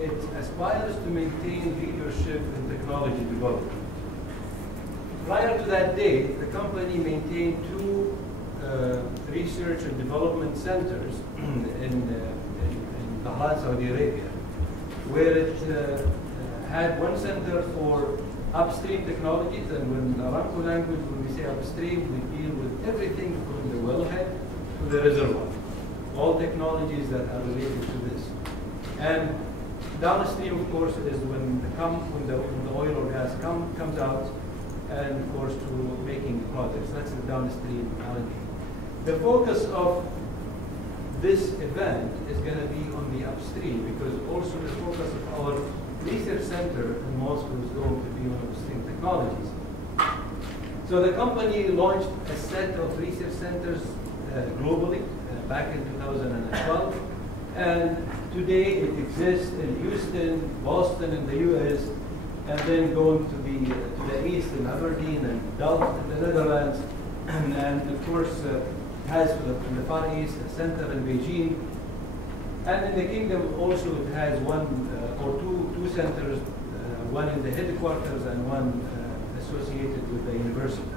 it aspires to maintain leadership in technology development. Prior to that date, the company maintained two research and development centers in Bahrain, Saudi Arabia, where it had one center for upstream technologies, and when Aramco language, when we say upstream, we deal with everything from the wellhead to the reservoir, all technologies that are related to this. And downstream, of course, is when the oil or gas comes out, and of course to making products. That's the downstream R&D. The focus of this event is going to be on the upstream, because also the focus of our research center in Moscow is going to be on upstream technologies. So the company launched a set of research centers globally back in 2012, and today it exists in Houston, Boston in the US, and then going to the east in Aberdeen and Delft in the Netherlands, and of course has in the Far East a center in Beijing, and in the kingdom also it has one or two centers, one in the headquarters and one associated with the university.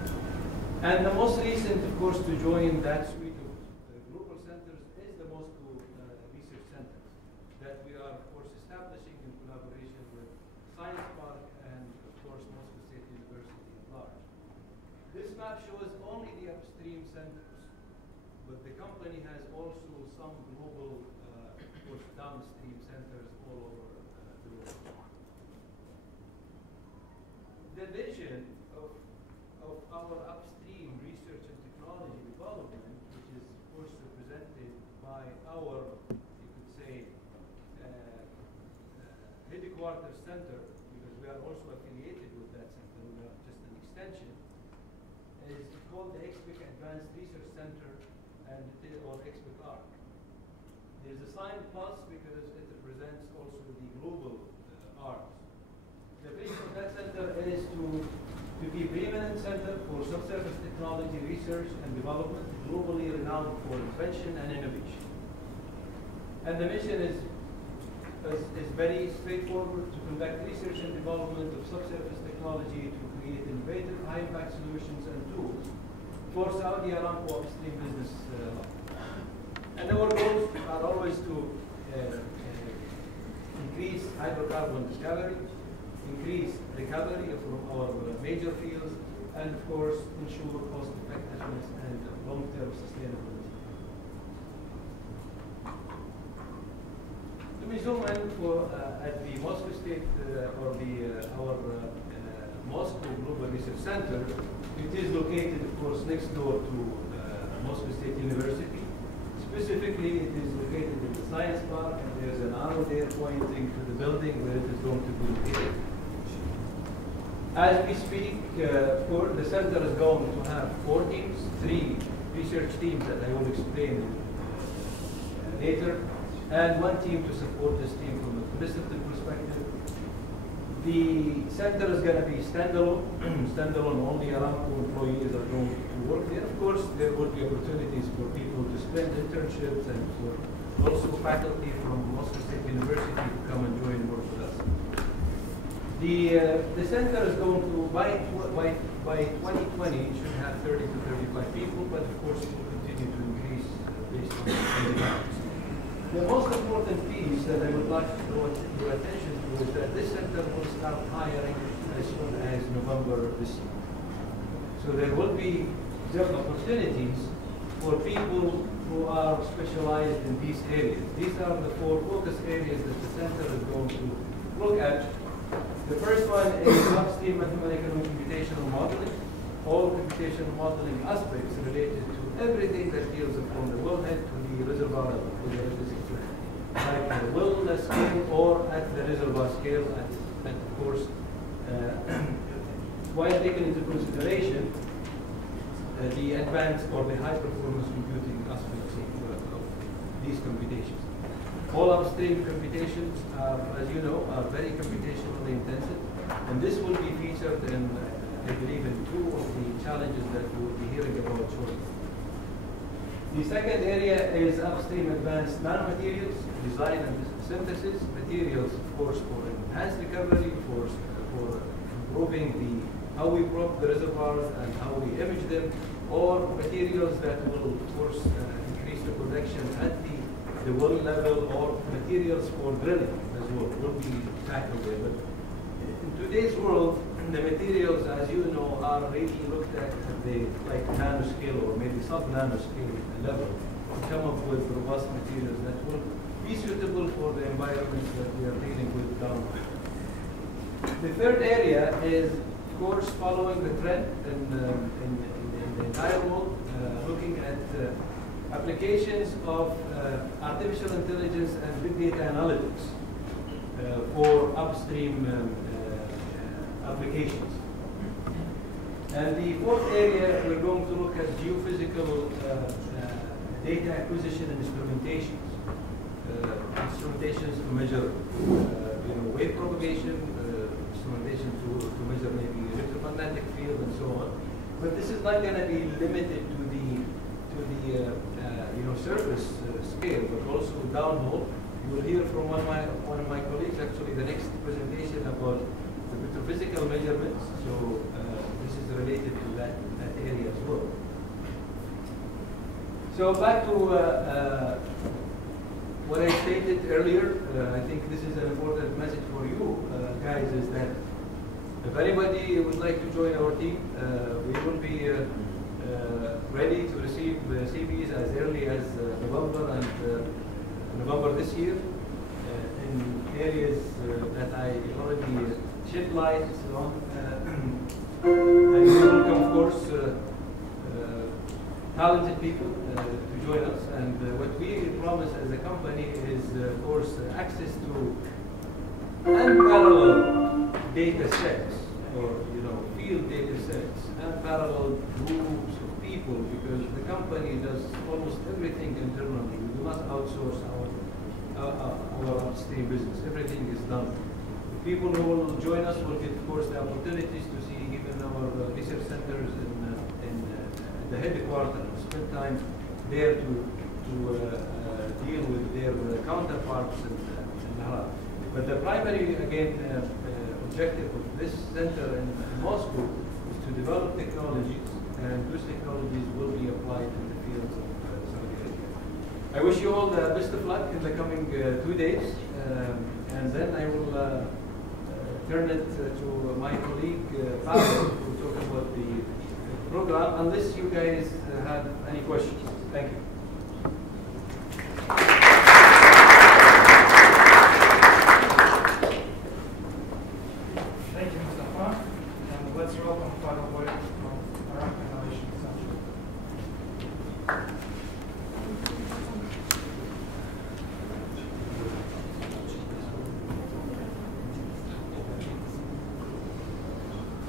And the most recent, of course, to join that suite of global centers is the Moscow Research Center that we are, of course, establishing in collaboration with Science Park and, of course, Moscow State University at large. This map shows only the upstream centers, but the company has also some global, of course, downstream centers all over the world. The vision of our upstream research and technology development, which is, of course, represented by our, you could say, headquarters center, because we are also affiliated with that center, we are just an extension, is called the XPIC Advanced Research Center, and or XPIC ARC. There's a sign plus because it represents also the global arms. The vision of that center is to be a preeminent center for subsurface technology research and development, globally renowned for invention and innovation. And the mission is very straightforward: to conduct research and development of subsurface technology to create innovative, high-impact solutions and tools for Saudi Aramco upstream business. And our goals are always to increase hydrocarbon discovery, increase recovery from our major fields, and of course ensure cost effectiveness and long-term sustainability. Let me zoom in at the Moscow State or our Moscow Global Research Center. It is located, of course, next door to Moscow State University. Specifically, it is located in the Science Park, and there's an arrow there pointing to the building where it is going to be located. As we speak, the center is going to have 4 teams, 3 research teams that I will explain later, and 1 team to support this team from a quantitative perspective. The center is going to be standalone. Standalone, only Aramco employees are going to work there. Of course, there will be opportunities for people to spend internships and for also faculty from Moscow State University to come and join and work with us. The center is going to, by 2020, it should have 30 to 35 people, but of course it will continue to increase based on the demand. The most important piece that I would like to draw your attention to is that this center will start hiring as soon as November this year. So there will be job opportunities for people who are specialized in these areas. These are the 4 focus areas that the center is going to look at. The first one is upstream mathematical and computational modeling. All computational modeling aspects related to everything that deals from the wellhead to the reservoir level, whether it is like the well scale or at the reservoir scale, and of course, while taking into consideration the advanced or the high performance computing aspects of these computations. All upstream computations, as you know, are very computationally intensive, and this will be featured in, I believe, in 2 of the challenges that we will be hearing about shortly. The second area is upstream advanced nanomaterials, design and synthesis, materials, of course, for enhanced recovery, for improving how we probe the reservoirs and how we image them, or materials that will, of course, increase the production at the well level, or materials for drilling as well will be tackled there. But in today's world, the materials, as you know, are really looked at the nanoscale or maybe sub-nanoscale level to come up with robust materials that will be suitable for the environments that we are dealing with down there. The third area is, of course, following the trend in the entire world, looking at applications of artificial intelligence and big data analytics for upstream applications. And the fourth area, we're going to look at geophysical data acquisition and instrumentations. Instrumentations to measure wave propagation, instrumentation to measure maybe electromagnetic field and so on. But this is not going to be limited to the surface scale, but also downhole. You will hear from one of my colleagues, actually, the next presentation about the petrophysical measurements. So this is related to that area as well. So back to what I stated earlier. I think this is an important message for you guys, is that if anybody would like to join our team, we will be ready to receive CVs as early as November this year in areas that I already shed light on. And we welcome, of course, talented people to join us. And what we promise as a company is, of course, access to unparalleled data sets, or field data sets, unparalleled groups of people, because the company does almost everything internally. We do not outsource our upstream business. Everything is done. The people who will join us will get, of course, the opportunities to see even our research centers in the headquarters, and spend time there to deal with their counterparts in Iran. But the primary, again, objective of this center in Moscow is to develop technologies, and those technologies will be applied in the fields of Saudi Arabia. I wish you all the best of luck in the coming 2 days, and then I will turn it to my colleague Pavel to talk about the program, unless you guys have any questions. Thank you. Thank you, Mustafa. And let's welcome Pavel from Aramco Innovation Center.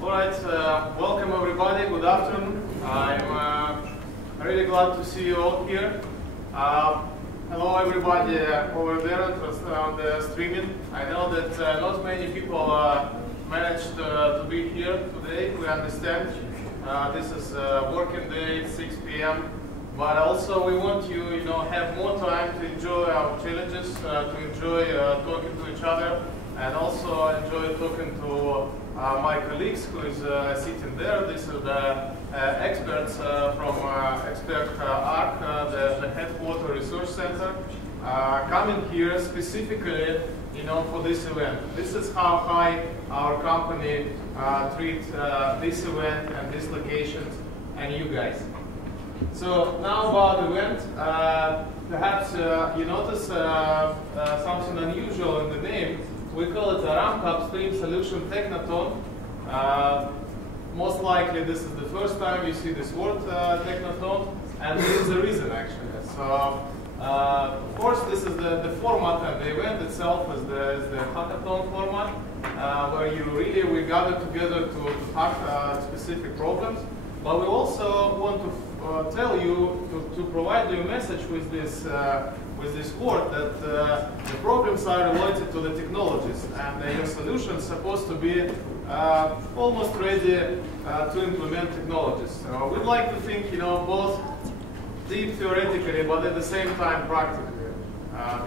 All right, welcome everybody. Good afternoon. I'm really glad to see you all here. Hello everybody over there on the streaming. I know that not many people managed to be here today. We understand this is a working day, it's 6 p.m. But also we want you, have more time to enjoy our challenges, to enjoy talking to each other, and also enjoy talking to my colleagues who is sitting there. These are the experts from Expert ARC, the headquarter research center, coming here specifically, for this event. This is how high our company treats this event and these locations and you guys. So now about the event, perhaps you notice something unusual in the name. We call it Aramco Upstream Solution Technathon. Most likely this is the first time you see this word Technathon, and there is a reason actually. So of course this is the format, and the event itself is the hackathon format, where we gather together to hack specific problems. But we also want to tell you, to provide you a message with this word, that the problems are related to the technologies, and your solution is supposed to be almost ready to implement technologies. So we'd like to think, both deep theoretically, but at the same time practically,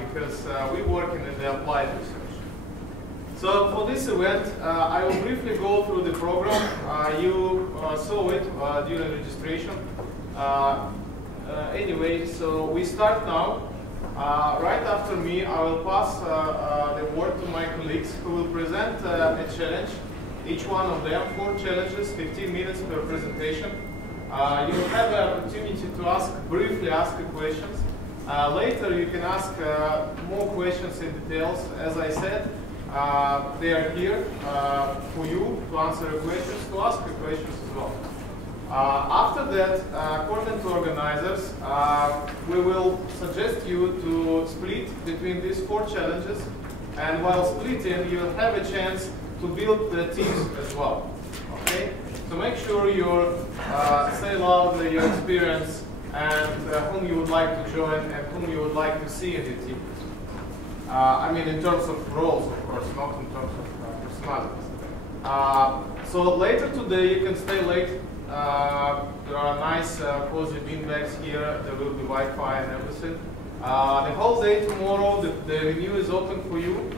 because we work in the applied research. So for this event, I will briefly go through the program. You saw it during registration. Anyway, so we start now. Right after me, I will pass the word to my colleagues who will present a challenge. Each one of them, 4 challenges, 15 minutes per presentation. You will have the opportunity to briefly ask questions. Later, you can ask more questions in details. As I said, they are here for you to answer your questions, to ask your questions as well. After that, according to organizers, we will suggest you to split between these 4 challenges, and while splitting, you will have a chance to build the teams as well. Okay? So make sure you say loud your experience and whom you would like to join and whom you would like to see in the team. I mean, in terms of roles, of course, not in terms of personalities. So later today, you can stay late. There are nice cozy beanbags here. There will be Wi-Fi and everything. The whole day tomorrow, the venue is open for you.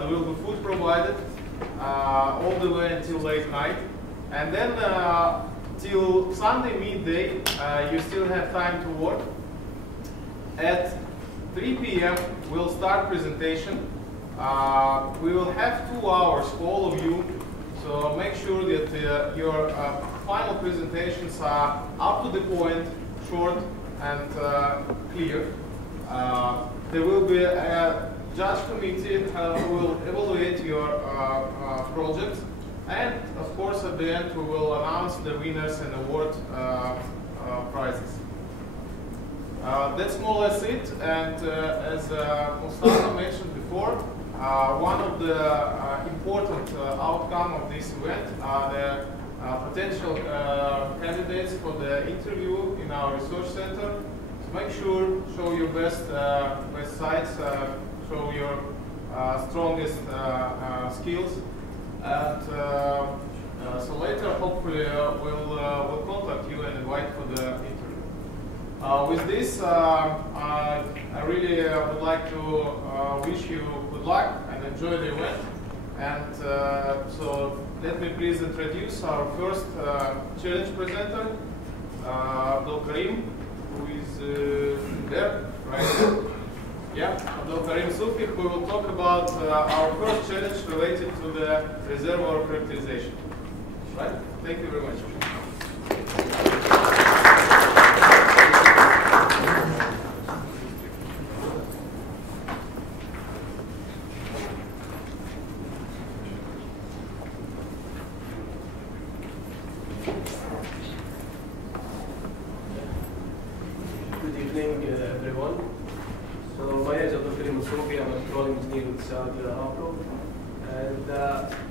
There will be food provided all the way until late night. And then till Sunday midday, you still have time to work. At 3 p.m. we'll start presentation. We will have 2 hours for all of you. So make sure that your final presentations are up to the point, short, and clear. There will be a judge committee who will evaluate your projects. And of course, at the end, we will announce the winners and award prizes. That's more or less it. And as Constanza mentioned before, one of the important outcome of this event are the potential candidates for the interview in our research center. So make sure, show your best sides, show your strongest skills. And so later, hopefully, we'll contact you and invite for the interview. With this, I really would like to wish you good luck and enjoy the event. And so let me please introduce our first challenge presenter, Abdul Karim, who is there, right? Yeah, Abdul Karim Sufi, who will talk about our first challenge related to the reservoir characterization. Right? Thank you very much. Good evening, everyone. So my name is Abdul Karim Sufi. I'm a petroleum engineer with Saudi Aramco. And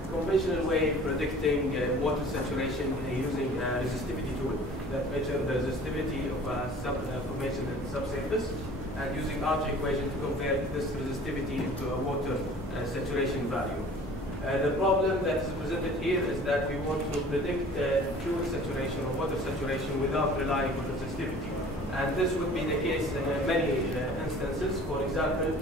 conventional way of predicting water saturation using a resistivity tool that measures the resistivity of formation in the subsurface, and using RG equation to convert this resistivity into a water saturation value. The problem that is presented here is that we want to predict fuel saturation or water saturation without relying on resistivity. And this would be the case in many instances. For example,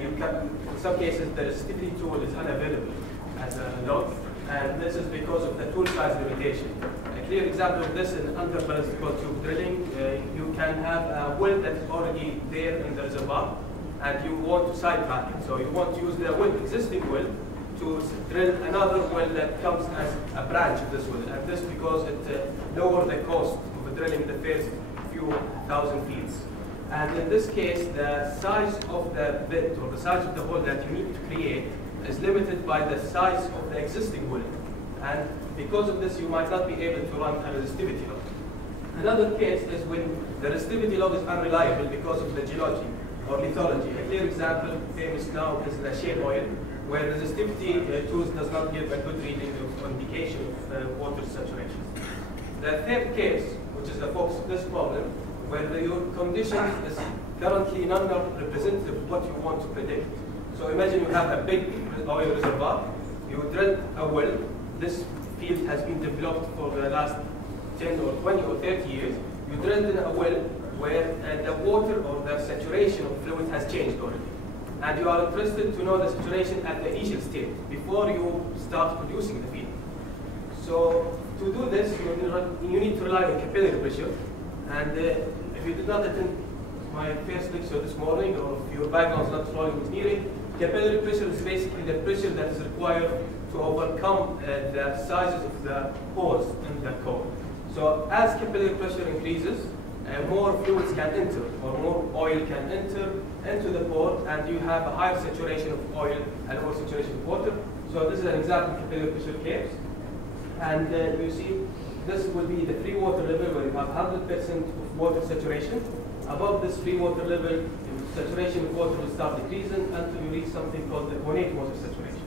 in some cases the resistivity tool is unavailable as a node, and this is because of the tool size limitation. A clear example of this in underbalanced coiled tube drilling, you can have a well that is already there in the reservoir, and you want to sidetrack it. So you want to use the existing well to drill another well that comes as a branch of this well, and this because it lowers the cost of drilling the first few thousand feet. And in this case, the size of the bit or the size of the hole that you need to create is limited by the size of the existing well. And because of this, you might not be able to run a resistivity log. Another case is when the resistivity log is unreliable because of the geology or lithology. A clear example, famous now, is the shale oil, where resistivity tools does not give a good reading of indication of water saturation. The third case, which is the focus of this problem, where your condition is currently not representative of what you want to predict. So imagine you have a big oil reservoir, you drill a well, this field has been developed for the last 10 or 20 or 30 years, you drilled in a well where the water or the saturation of fluid has changed already. And you are interested to know the saturation at the initial state before you start producing the feed. So to do this, you need to rely on capillary pressure. And if you did not attend my first lecture this morning, or if your background is not flowing with engineering, capillary pressure is basically the pressure that is required to overcome the sizes of the pores in the core. So as capillary pressure increases, more fluids can enter, or more oil can enter into the pore, and you have a higher saturation of oil and lower saturation of water. So this is an example of capillary pressure curves. And you see, this will be the free water level where you have 100% of water saturation. Above this free water level, saturation of water will start decreasing until you reach something called the connate water saturation.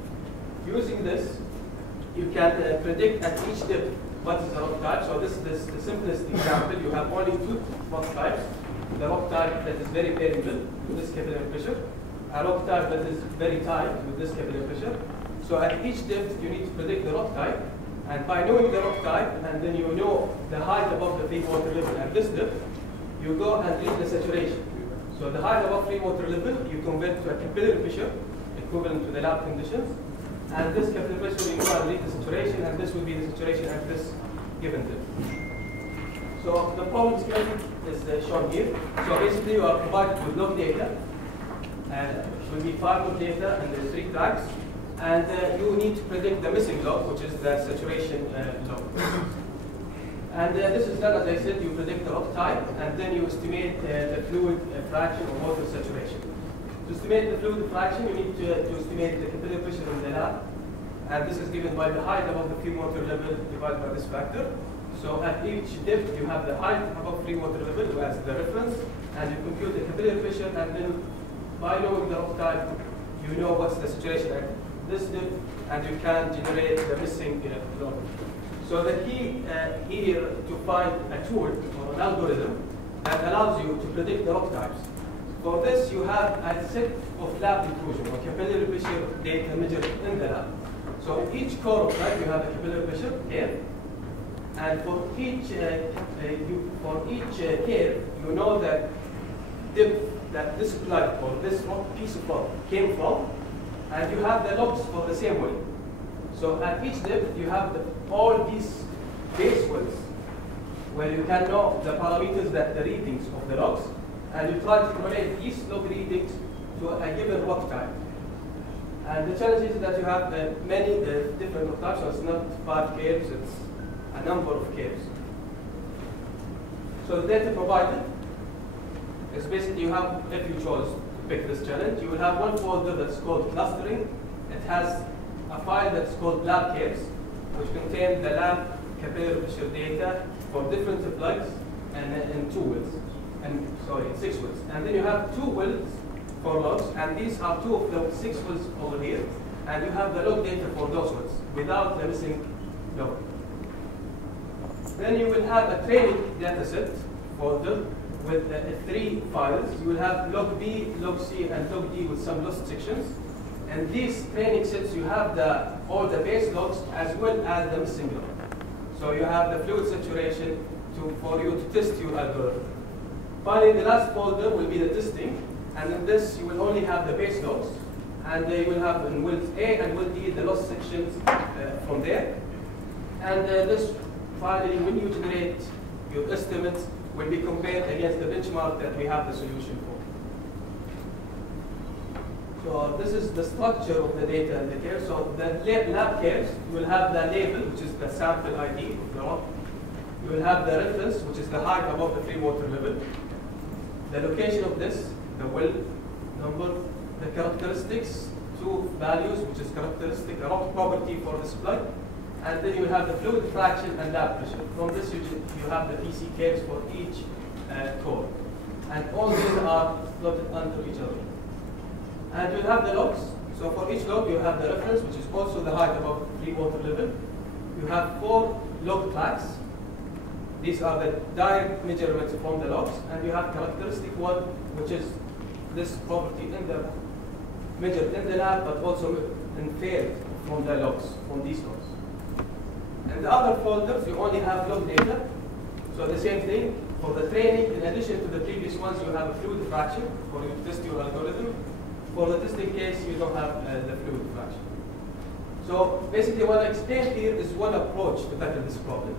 Using this, you can predict at each depth what is the rock type. So this is the simplest example. You have only two rock types. The rock type that is very permeable with this capillary pressure, a rock type that is very tight with this capillary pressure. So at each depth, you need to predict the rock type. And by knowing the rock type, and then you know the height above the free water level at this depth, you go and reach the saturation. So the height above free water level, you convert to a capillary pressure equivalent to the lab conditions. And this capillary pressure, you go and reach the saturation, and this will be the saturation at this given depth. So the problem schematic is shown here. So basically, you are provided with log data. It will be 5 log data, and there's 3 tracks. And you need to predict the missing log, which is the saturation log. And this is done, as I said, you predict the rock type, and then you estimate the fluid fraction or water saturation. To estimate the fluid fraction, you need to estimate the capillary pressure in the lab. And this is given by the height above the free water level divided by this factor. So at each depth, you have the height above free water level as the reference, and you compute the capillary pressure, and then by knowing the rock type, you know what's the saturation at this depth, and you can generate the missing log. So the key here to find a tool or an algorithm that allows you to predict the rock types. For this, you have a set of lab diffusion or capillary pressure data measured in the lab. So each core rock type, you have a capillary pressure here, and for each curve, you know that depth that this plug or this piece of rock came from, and you have the logs for the same way. So at each depth, you have all these base wells where you can know the parameters, that the readings of the logs, and you try to correlate these log readings to a given rock type. And the challenge is that you have many different rock types, so it's not 5 curves, it's a number of curves. So the data provided is basically you have, if you chose to pick this challenge, you will have one folder that's called clustering. It has a file that's called lab curves, which contains the lab capillary pressure data for different plugs and 2 wells. And 6 wells. And then you have 2 wells for logs, and these are 2 of the 6 wells over here. And you have the log data for those wells without the missing log. Then you will have a training data set folder with 3 files. You will have log B, log C, and log D with some lost sections. And these training sets, you have all the base logs as well as the missing log. So you have the fluid saturation for you to test your algorithm. Finally, the last folder will be the testing. And in this, you will only have the base logs. And you will have in well A and well D the lost sections from there. And this, finally, when you generate your estimates, will be compared against the benchmark that we have the solution for. So this is the structure of the data in the curve. So the lab curves, you will have the label, which is the sample ID of the rock. You will have the reference, which is the height above the free water level. The location of this, the well number, the characteristics, 2 values, which is characteristic, a rock property for this plug. And then you will have the fluid fraction and lab pressure. From this, you have the PC curves for each core. And all these are plotted under each other. And you have the logs. So for each log, you have the reference, which is also the height above free water level. You have 4 log tracks. These are the direct measurements from the logs. And you have characteristic one, which is this property in the measured in the lab, but also inferred from the logs, from these logs. And the other folders, you only have log data. So the same thing, For the training, in addition to the previous ones, you have a fluid fraction for you to test your algorithm. For the testing case, you don't have the fluid fraction. So basically what I explained here is one approach to tackle this problem.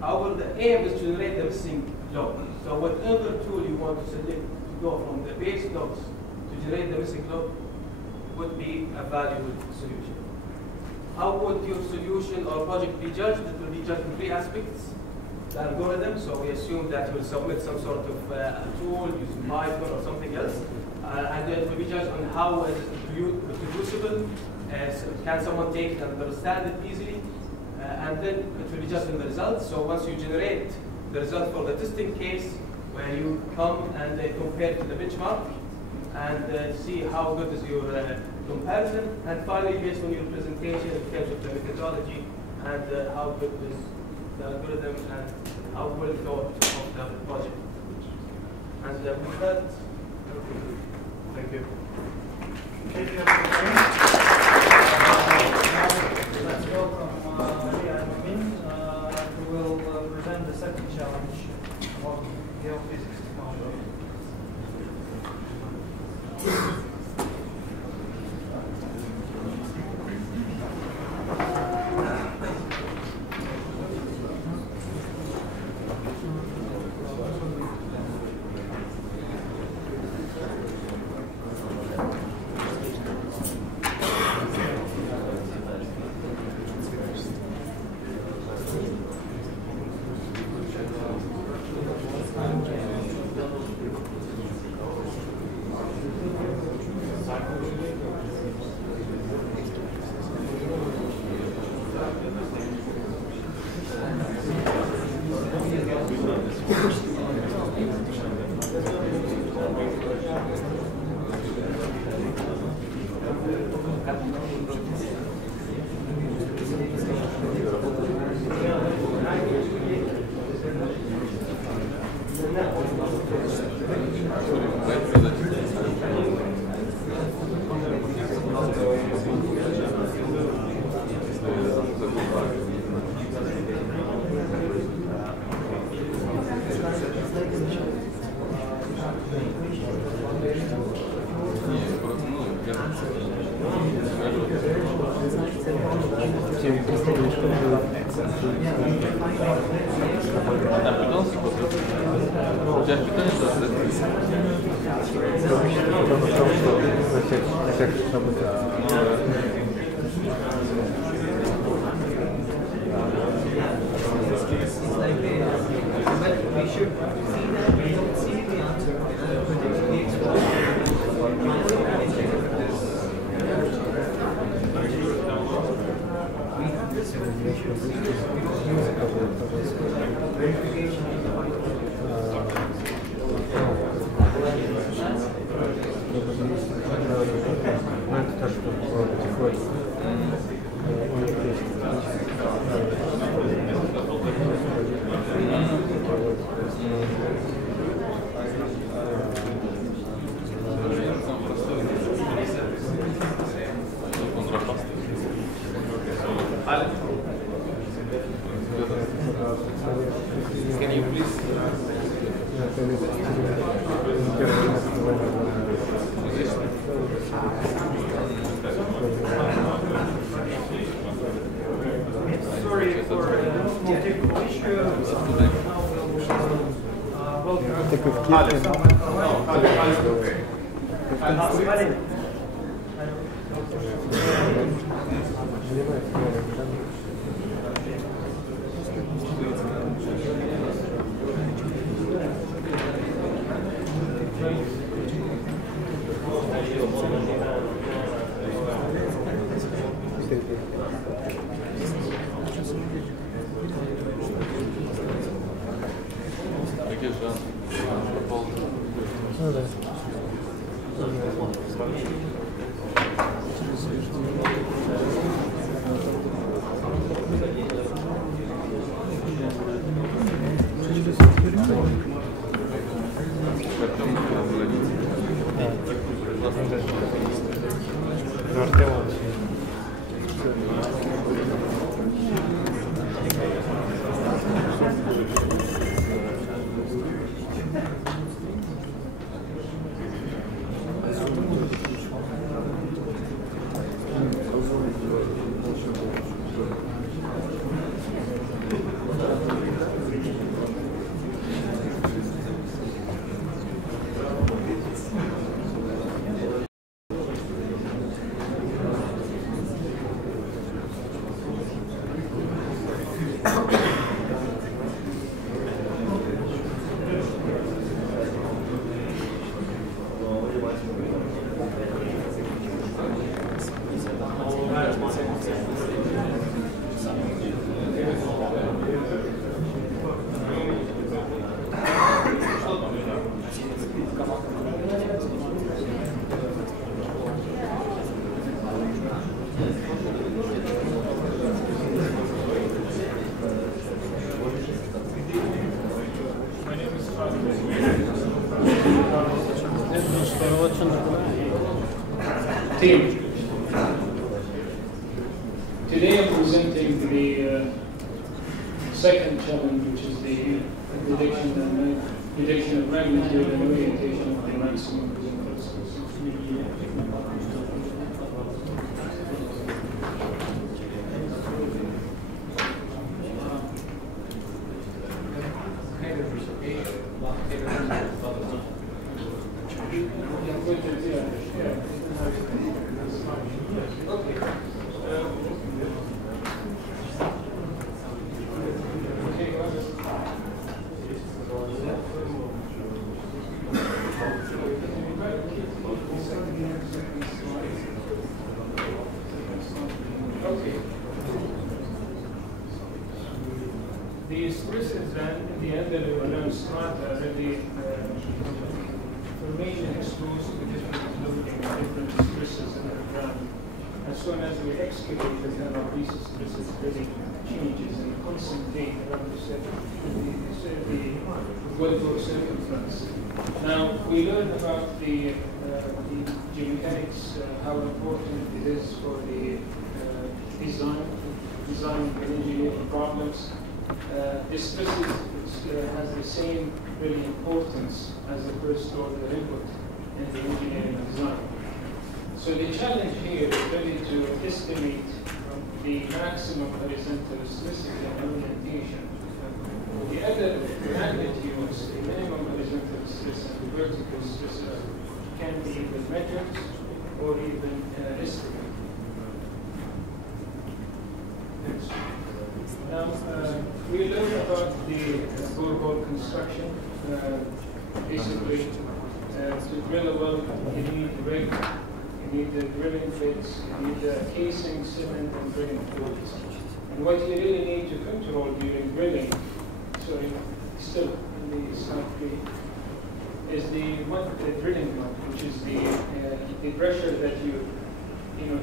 However, the aim is to generate the missing log. So whatever tool you want to select to go from the base logs to generate the missing log would be a valuable solution. How would your solution or project be judged? It will be judged in 3 aspects. The algorithm, so we assume that you will submit some sort of a tool using Python or something else. And it will be judged on how is it reproducible, can someone take it and understand it easily, and then it will be judged on the results. So once you generate the result for the testing case, where you come and compare to the benchmark, and see how good is your comparison, and finally based on your presentation in terms of the methodology and how good is the algorithm and how well thought of the project. And with that, thank you. Thank you. Let's welcome Maria and Min, who will present the second challenge of geophysics technology. Can you please? Sorry for the technical issue. Team. Today I'm presenting the second challenge, which is the prediction of magnitude and orientation of the maximum present forces. The stresses in the end of the strata are the formation exposed to different loading, different stresses in the ground. As soon as we excavate, then our these stresses really changes and concentrate around the well-known circumference. Now we learned about the geomechanics, how important it is for the design and engineering problems. This has the same really importance as the first order input in the engineering design. So the challenge here is really to estimate the maximum horizontal stresses and orientation. The other magnitudes, the minimum horizontal stress and the vertical stresses, can be either measured or even estimated. Next. Now, we learned about the borehole construction. Basically, to drill a well, you need a rig, you need the drilling bits, you need the casing, cement, and drilling fluids. And what you really need to control during drilling, still in the slide 3, is the drilling mud, which is the pressure that you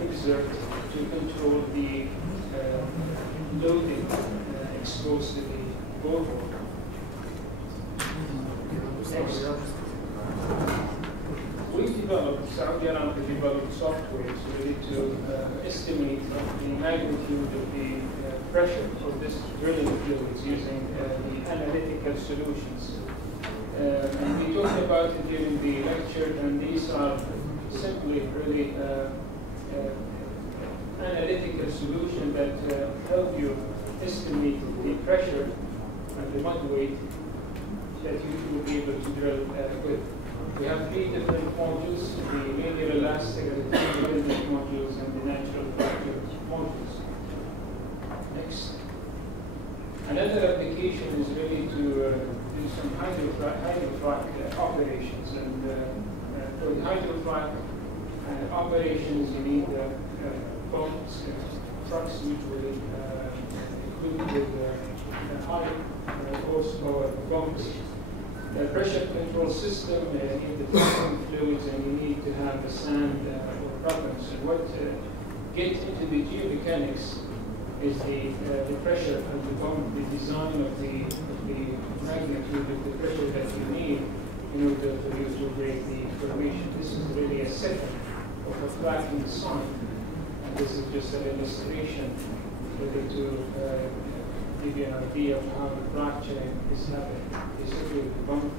exert to control the loading exposed to the borehole. Next. Saudi Aramco developed software really to estimate the magnitude of the pressure of this drilling fluids using the analytical solutions. And we talked about it during the lecture, and these are simply really analytical solution that help you estimate the pressure and the mud weight that you will be able to drill with. We have 3 different modules: the linear elastic, the dynamic modules, and the natural fracture modules. Next. Another application is really to do some hydrofrac operations. And for the hydrofrac operations, you need pumps, trucks usually included with high horsepower pumps. The pressure control system in the pumping fluids, and you need to have a sand or proppants. And what gets into the geomechanics is the pressure of the pump, the design of the magnitude of the pressure that you need in order for you to break the formation. This is really a setup of a fracking design. And this is just an illustration really to give you an idea of how the fracturing is happening. Basically, the pump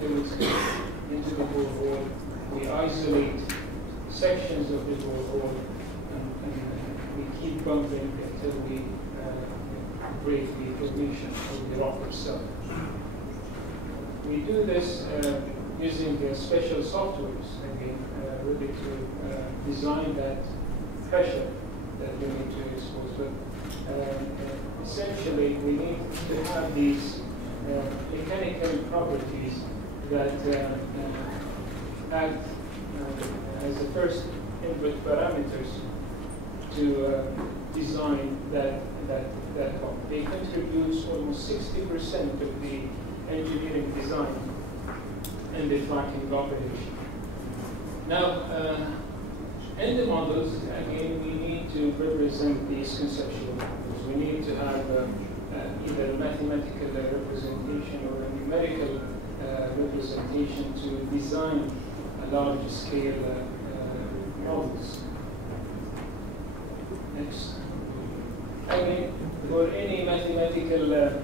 fluids into the borehole. We isolate sections of the borehole, and we keep bumping until we break the formation of the rock itself. We do this using special softwares, again, really to design that pressure that we need to expose. But essentially, we need to have these mechanical properties that act as the first input parameters to design that pump. They contribute almost 60% of the engineering design in the fracking operation. Now, in the models, again, we need to represent these conceptual models. We need to have either a mathematical representation or a numerical representation to design large-scale models. Next. I mean, for any mathematical,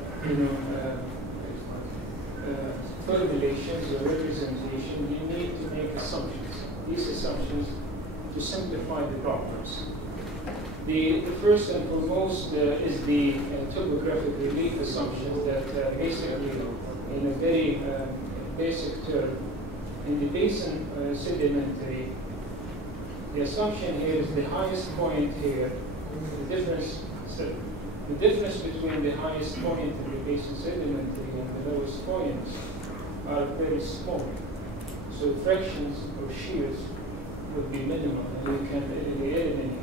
formulations or representation, you need to make assumptions. These assumptions to simplify the problems. The first and foremost is the topographic relief assumption that basically, in a very basic term, in the basin sedimentary, the assumption here is the highest point here, the difference between the highest point in the basin sedimentary and the lowest points are very small. So fractions or shears would be minimal, and we can eliminate.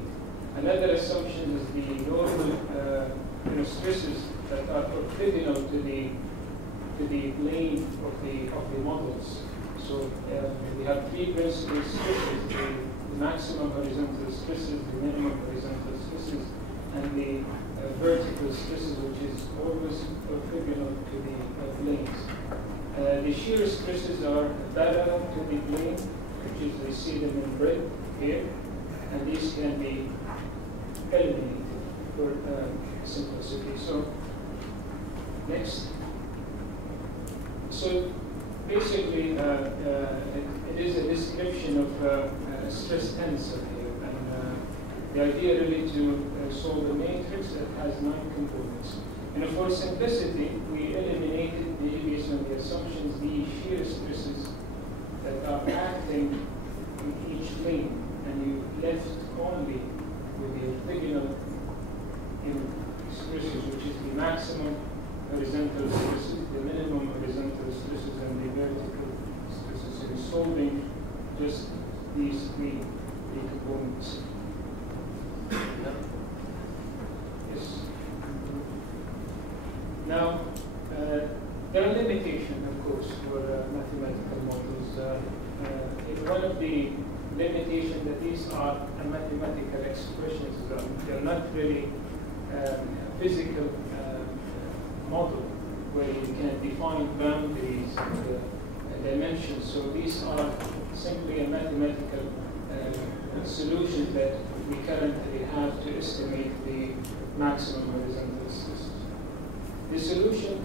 Another assumption is the normal stresses that are orthogonal to the plane of the models. So we have three principal stresses: the maximum horizontal stresses, the minimum horizontal stresses, and the vertical stresses, which is always orthogonal to the planes. The shear stresses are parallel to the plane, which is we see them in red here, and these can be eliminated for simplicity. So next. So basically, it is a description of a stress tensor here, and the idea really to solve a matrix that has 9 components. And for simplicity, we eliminated based on the assumptions the shear stresses that are acting in each plane, and you left only with the orthogonal stresses, which is the maximum horizontal stresses, the minimum horizontal stresses, and the vertical stresses. So you're solving just these three components. Yes. Now, there are limitations, of course, for mathematical models. One of the limitations that these are mathematical expressions. They're not really physical model where you can define boundaries and dimensions. So these are simply a mathematical solution that we currently have to estimate the maximum horizontal stresses. The solution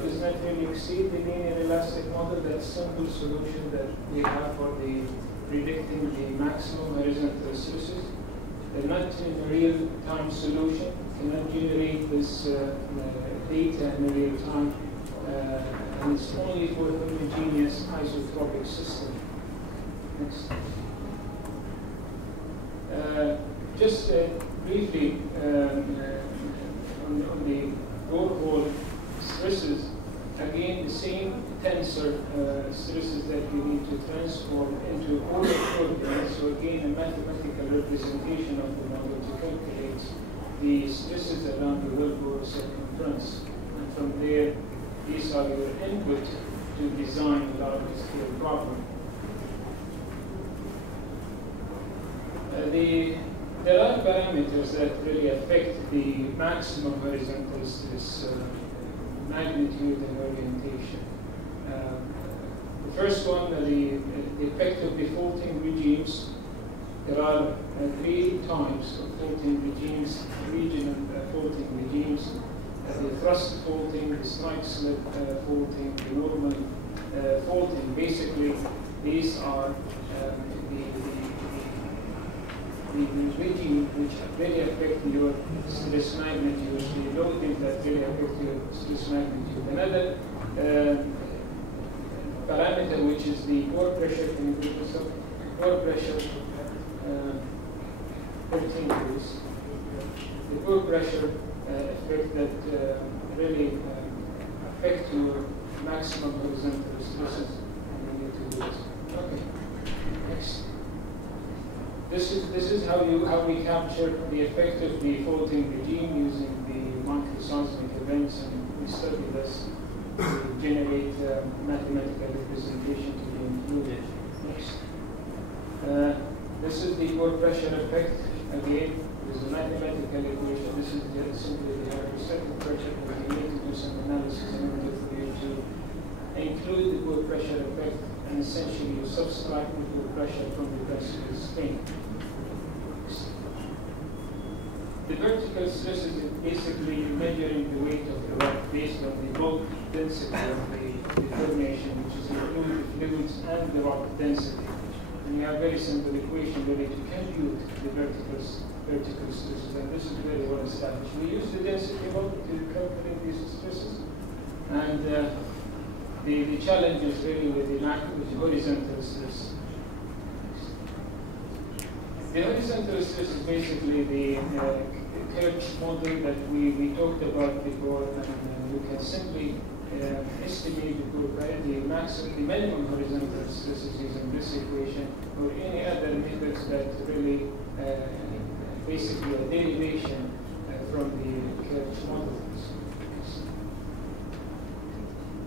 does not really exceed the linear elastic model, that simple solution that we have for the predicting the maximum horizontal stresses. They're not in a real-time solution, cannot generate this data in real time, and it's only for a homogeneous isotropic system. Next. Just briefly on the overall stresses, again the same tensor stresses that we need to transform into order coordinates. So again, a mathematical representation of the model to calculate the stresses around the wellbore circumference, and from there, these are your input to design a large-scale problem. There are parameters that really affect the maximum horizontal stress magnitude and orientation. The first one, the effect of the faulting regimes. There are 3 types of faulting regimes, regional faulting regimes. The thrust faulting, the strike slip faulting, the normal faulting. Basically, these are the regime which really affect your stress magnitude, the loading that really affect your stress magnitude. Another parameter, which is the pore pressure, pore pressure 13 degrees. The pore pressure effect that really affect your maximum horizontal stresses, and you need to do it. Okay, next. This is how we capture the effect of the faulting regime using the microseismic events, and we study this to generate mathematical representation to be included. Next. This is the pore pressure effect. Again, this is a mathematical equation. This is simply the hydrostatic pressure, but we need to do some analysis in order for you to include the pore pressure effect and essentially you subtract the pressure from the principal strain. The vertical stresses is basically measuring the weight of the rock based on the bulk density of the formation, which is include the fluids and the rock density. And you have very simple equation really to compute the vertical stresses, and this is very well established. We use the density bulk to calculate these stresses, and the challenge is really with the horizontal stress. The horizontal stress is basically the curve model that we talked about before, and we can simply estimate the minimum horizontal stresses using this equation, or any other methods that really basically a derivation from the curve model.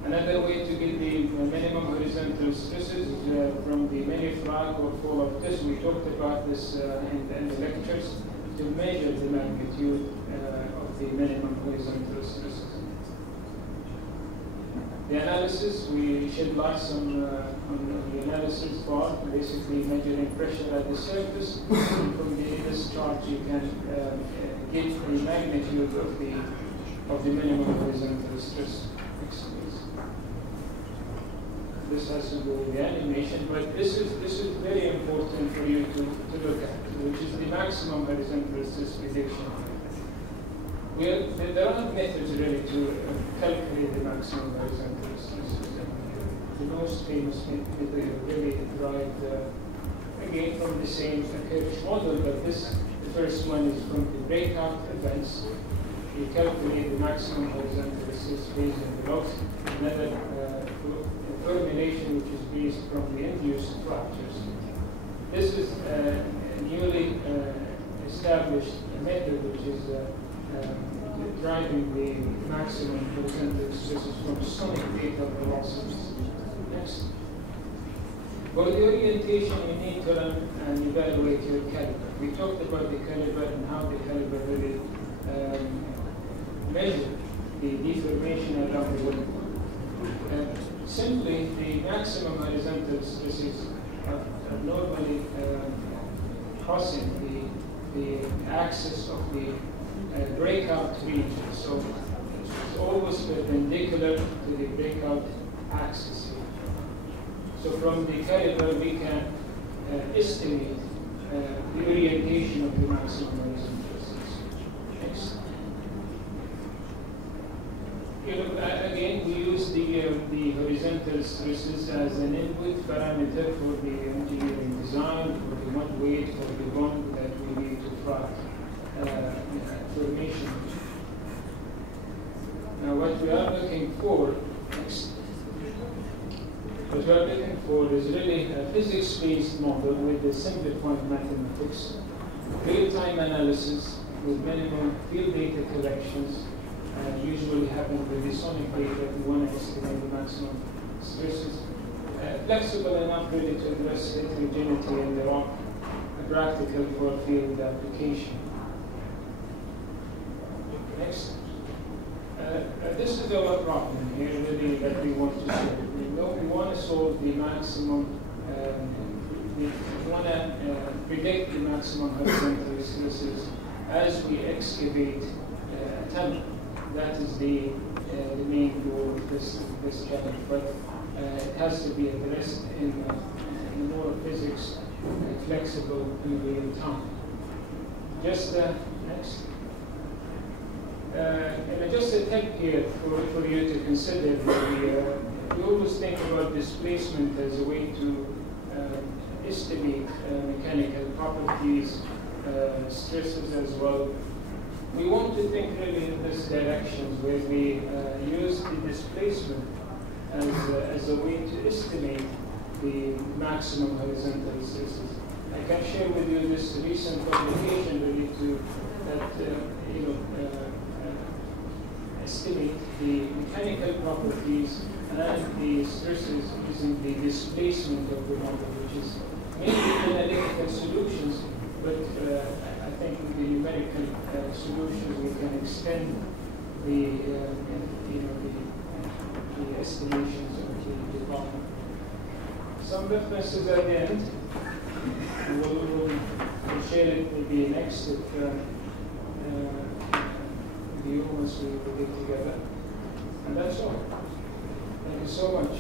Another way to get the minimum horizontal stresses is from the mini-frag or fall-off test. We talked about this in the lectures, to measure the magnitude of the minimum horizontal stresses. The analysis, we shed light on the analysis part, basically measuring pressure at the surface. From this chart you can get the magnitude of the minimum horizontal stress. This has to do with the animation, but this is very important for you to look at, which is the maximum horizontal stress prediction. There are methods really to calculate the maximum horizontal stress. The most famous method really derived again from the same curve model, but the first one is from the breakout events. You calculate the maximum horizontal stress based on velocity. Another formulation which is based from the induced fractures. This is a newly established method which is driving the maximum horizontal stresses from sonic data velocities. Next. For the orientation, you need to learn and evaluate your caliber. We talked about the caliber and how the caliber really measure the deformation around the world. Simply, the maximum horizontal stresses are normally crossing the axis of the breakout region. So it's always perpendicular to the breakout axis. So from the caliber, we can estimate the orientation of the maximum horizontal stresses. Next. Again, we use the horizontal stresses as an input parameter for the engineering design, for the mud weight, for the bond that we need to track formation. Now, what we are looking for next. What we are looking for is really a physics-based model with the simplified mathematics, real-time analysis with minimum field data collections. Usually happen with the sonic data. We want to estimate the maximum stresses. Flexible enough really to address heterogeneity in the rock, practical for field application. Next. This is our problem here really that we want to solve. We want to solve the maximum, we want to predict the maximum horizontal stresses as we excavate a tunnel. That is the main goal of this challenge, but it has to be addressed in more physics flexible in real time. Just next. And just a tip here for you to consider. We always think about displacement as a way to estimate mechanical properties, stresses as well. We want to think really in this direction where we use the displacement as a way to estimate the maximum horizontal stresses. I can share with you this recent publication really to estimate the mechanical properties and the stresses using the displacement of the model, which is mainly analytical solutions, but I think with the numerical solutions we can extend the estimations of the problem. some references at the end. We'll share it maybe next with you once we get together. And that's all. Thank you so much.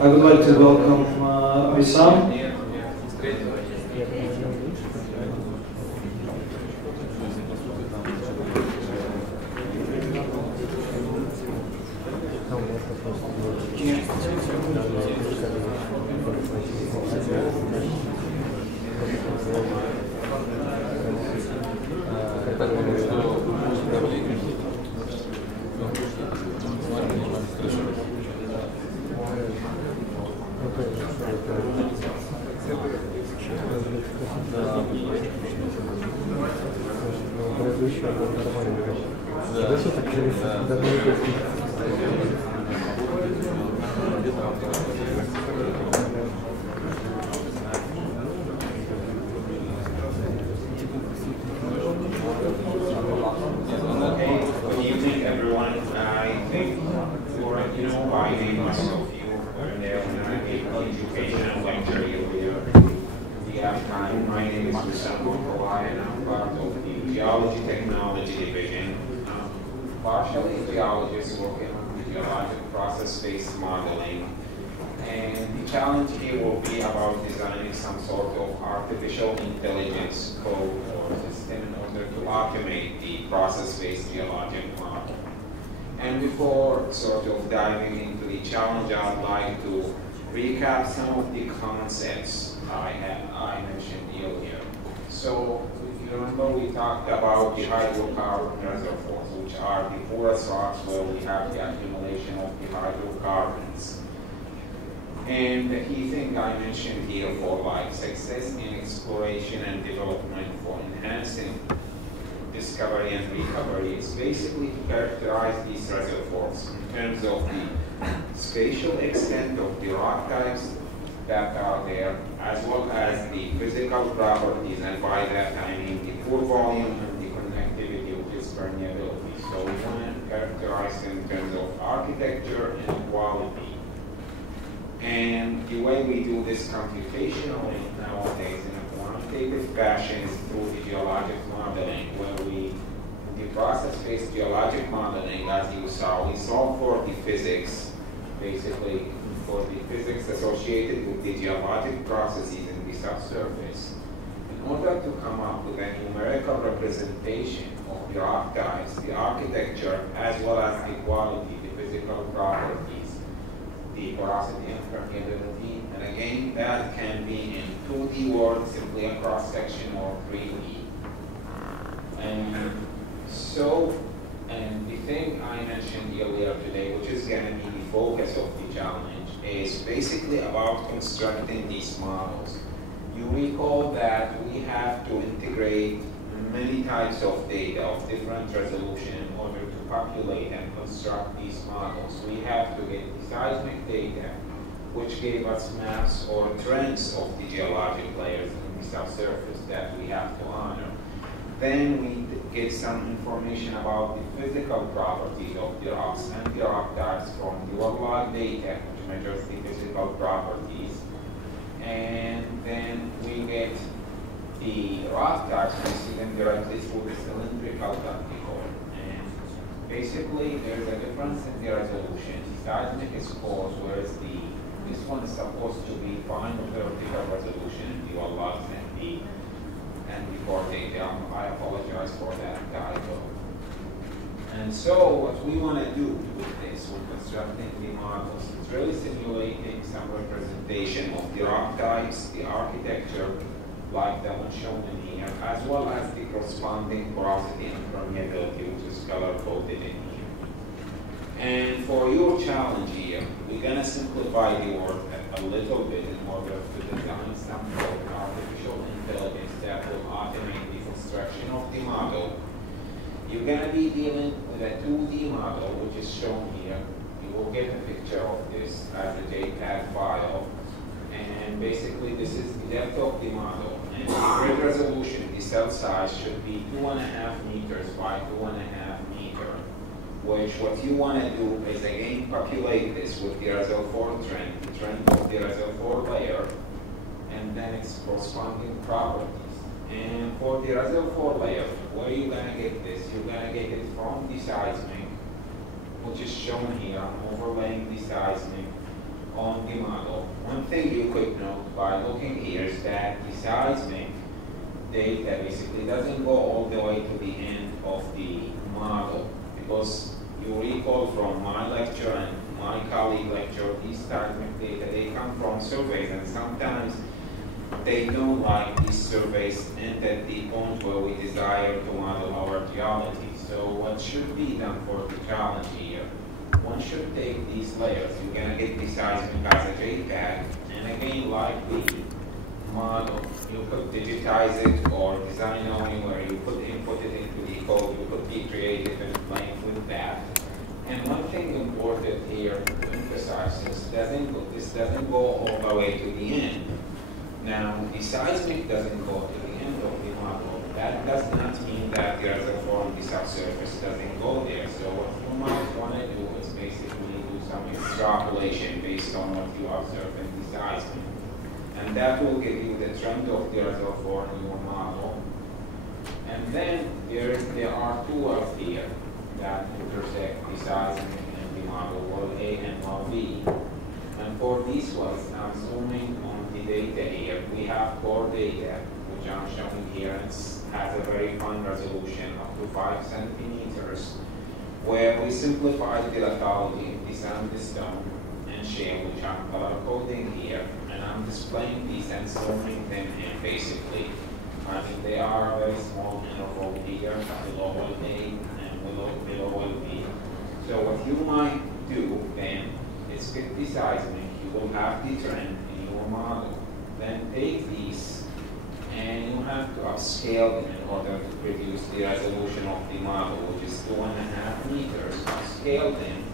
I would like to welcome Wissam. My name is Upstream, and I'm part of the Geology Technology Division. Partially a geologist working on geologic process-based modeling. And the challenge here will be about designing some sort of artificial intelligence code or system in order to automate the process-based geologic model. And before sort of diving into the challenge, I'd like to recap some of the concepts I mentioned earlier. So, if you remember, we talked about the hydrocarbon reservoirs, which are the porous rocks where we have the accumulation of the hydrocarbons. And the key thing I mentioned here for like success in exploration and development for enhancing discovery and recovery is basically to characterize these reservoirs in terms of the spatial extent of the rock types that are there, as well as the physical properties, and by that I mean the pore volume and the conductivity, which is permeability. So we want to characterize them in terms of architecture and quality. And the way we do this computationally nowadays in a quantitative fashion is through the geologic modeling, where the process-based geologic modeling, as you saw, we solve for the physics, basically for the physics associated with the geologic processes in the subsurface. In order to come up with a numerical representation of the rock types, the architecture, as well as the quality, the physical properties, the porosity and permeability, and again, that can be in 2D world, simply a cross-section, or 3D. And the thing I mentioned earlier today, which is going to be the focus of the challenge, is basically about constructing these models. You recall that we have to integrate many types of data of different resolution in order to populate and construct these models. We have to get the seismic data, which gave us maps or trends of the geologic layers in the subsurface that we have to honor. Then we get some information about the physical properties of the rocks and the rock types from the log data, which measures the physical properties. And then we get the rock types, we see them directly through the cylindrical particle. And basically, there's a difference in the resolution. The seismic is close, whereas this one is supposed to be fine with vertical resolution, the logs and the core data. I apologize for that typo. And so what we want to do with this, when constructing the models, is really simulating some representation of the rock types, the architecture, like the one shown in here, as well as the corresponding porosity and permeability, which is color-coded in here. And for your challenge here, we're going to simplify the work a little bit in order to design some sort of artificial intelligence that will automate the construction of the model. You're going to be dealing with a 2D model, which is shown here. You will get a picture of this as a JPEG file. And basically, this is depth of the model. And the grid resolution, the cell size should be 2.5 meters by 2.5 meters, which what you want to do is again populate this with the RSL4 trend, the trend of the RSL4 layer, and then its corresponding properties. And for the RSL4 layer, where are you going to get this? You're going to get it from the seismic, which is shown here. I'm overlaying the seismic on the model. One thing you could note by looking here is that the seismic data basically doesn't go all the way to the end of the model, because you recall from my lecture and my colleague lecture, these seismic data, they come from surveys, and sometimes they don't like these surveys end at the point where we desire to model our geology. So what should be done for the challenge here, one should take these layers. You're going to get the seismic as a JPEG, and again, like the model, you could digitize it or design only, where you could input it into the code. You could be creative and playing with that. And one thing important here to emphasize, since this doesn't go all the way to the end. Now, the seismic doesn't go to the end of the model. That does not mean that the reservoir on the subsurface doesn't go there. So what you might want to do is basically do some extrapolation based on what you observe in the seismic. And that will give you the trend of the reservoir in your model. And then there are two wells here that intersect the seismic and the model, well A and well B. And for these wells, I'm zooming on the data here. We have core data, which I'm showing here. It has a very fine resolution, up to 5 centimeters, where we simplified the lithology of the sandstone and shale, which I'm color coding here. And I'm displaying these and zooming them in, basically. I mean, they are a very small interval here, below well A and below well B. So what you might do then is pick the seismic. You will have the trend in your model. Then take these, and you have to upscale them in order to produce the resolution of the model, which is 2.5 meters. Upscale them,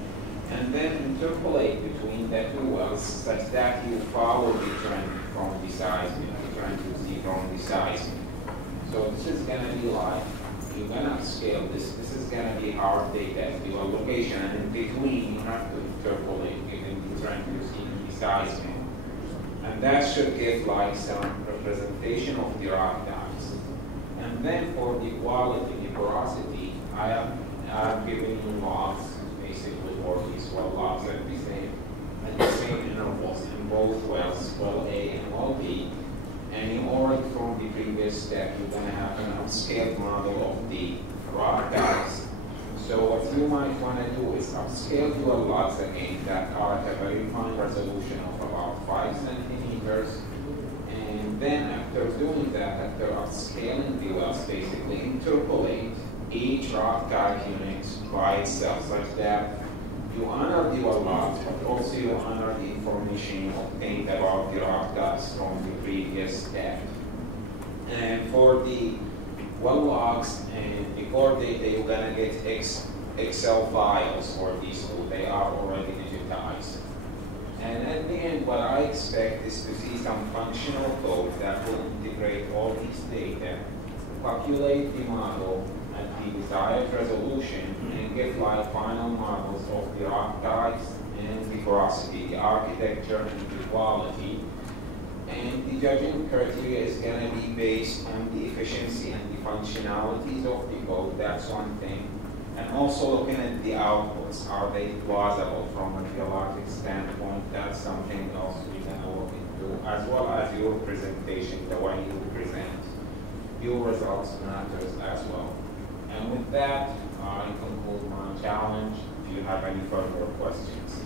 and then interpolate between the two wells such that you follow the trend from the seismic, the trend you see from the seismic. So this is going to be like, you're going to upscale this. This is going to be hard data at your location, and in between you have to interpolate given the trend you see in the seismic. And that should give like some representation of the rock types. And then for the quality, the porosity, I have given you logs, basically for these well logs at the same intervals in both wells, well A and well B. And in order from the previous step, you're going to have an upscaled model of the rock types. So what you might want to do is upscale your logs again that are at a very fine resolution of about 5 centimeters. And then after doing that, after upscaling the wells, basically interpolate each rock type unit by itself such that you honor the well logs, but also you honor the information you obtained about the rock types from the previous step. And for the well logs and the core data, you're going to get Excel files for these two. They are already digitized. And at the end, what I expect is to see some functional code that will integrate all these data, populate the model at the desired resolution, and get like final models of the rock types and the porosity, the architecture, and the quality. And the judging criteria is going to be based on the efficiency and the functionalities of the code. That's one thing. And also looking at the outputs. Are they plausible from a geologic standpoint? That's something else we're going to look into, as well as your presentation, the way you present your results matters as well. And with that, I conclude my challenge. If you have any further questions.